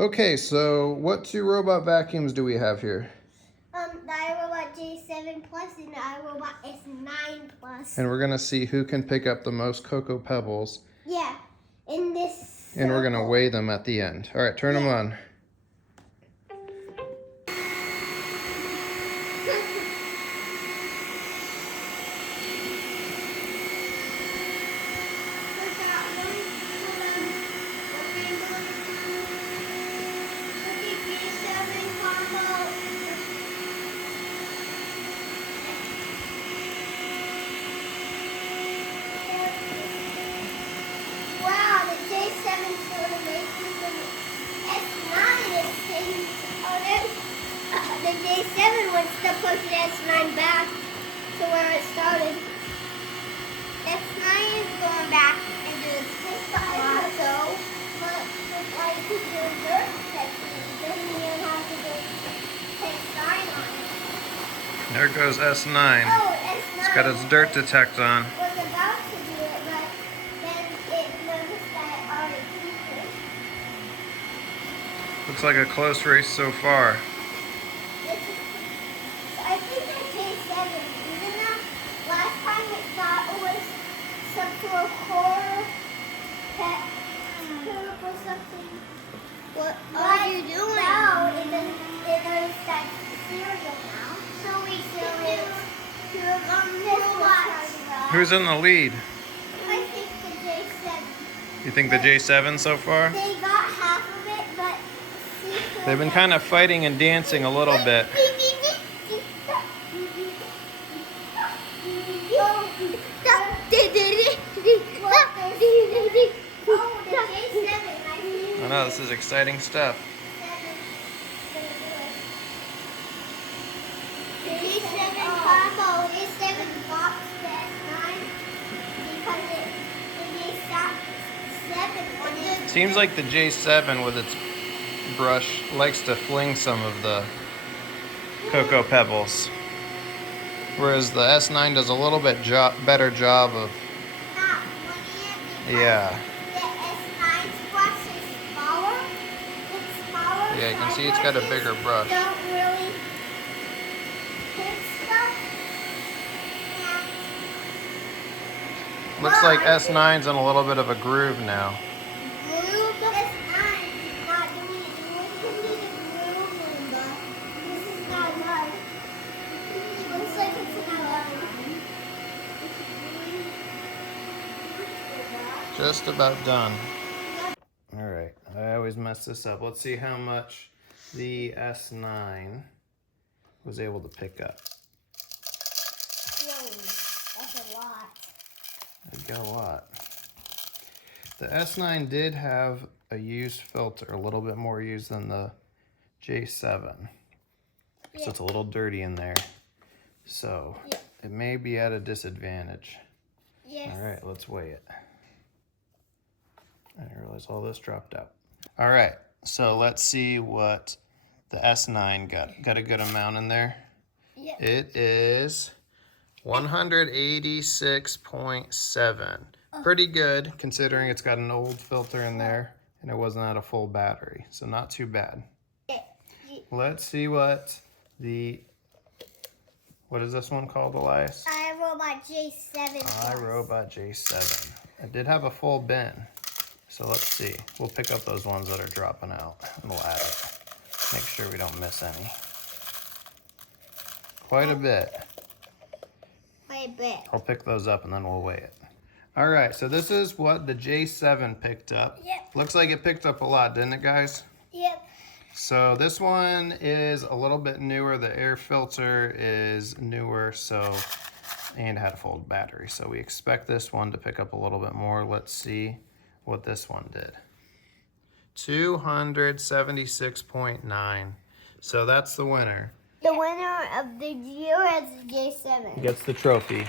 Okay, so what two robot vacuums do we have here? The IRobot J7 Plus and the IRobot S9 Plus. And we're gonna see who can pick up the most Cocoa Pebbles. Yeah, in this circle. And we're gonna weigh them at the end. All right, turn them on. The J7 wants to push the S9 back to where it started. S9 is going back into this plateau, but like to do dirt testing, doesn't even have to take sign on it. There goes S9. Oh, S9. It's got its dirt detect on. Was about to do it, but then it noticed that it already peaked it. Looks like a close race so far. I think the J7, even though last time it thought it was some sort of horror pet or something. What are you doing? No, it knows that cereal now. So we can do robots. Who's in the lead? I think the J7. You think the J7 so far? They got half of it, but They've been kind of fighting and dancing a little bit. I know, this is exciting stuff. The J7 combo, J7 box S9 because the J7 wanted. Seems like the J7 with its brush likes to fling some of the Cocoa Pebbles, whereas the S9 does a little bit better job of. Yeah. The S9's brush is smaller. It's smaller. Yeah, you can see it's got a bigger brush. Don't really hit stuff. Looks like S9's in a little bit of a groove now. Just about done. All right, I always mess this up. Let's see how much the S9 was able to pick up. Whoa, that's a lot. It got a lot. The S9 did have a used filter, a little bit more used than the J7. So it's a little dirty in there. So it may be at a disadvantage. Yes. All right, let's weigh it. I didn't realize all this dropped out. All right, so let's see what the S9 got. Got a good amount in there? Yep. It is 186.7. Pretty good considering it's got an old filter in there and it wasn't at a full battery, so not too bad. Let's see what is this one called, Elias? IRobot J7. IRobot J7. It did have a full bin. So let's see. We'll pick up those ones that are dropping out and we'll add it. Make sure we don't miss any. Quite a bit. Quite a bit. I'll pick those up and then we'll weigh it. All right, so this is what the J7 picked up. Yep. Looks like it picked up a lot, didn't it, guys? Yep. So this one is a little bit newer. The air filter is newer, and had a full battery. So we expect this one to pick up a little bit more. Let's see what this one did. 276.9. So that's the winner. The winner of the year is J7. Gets the trophy.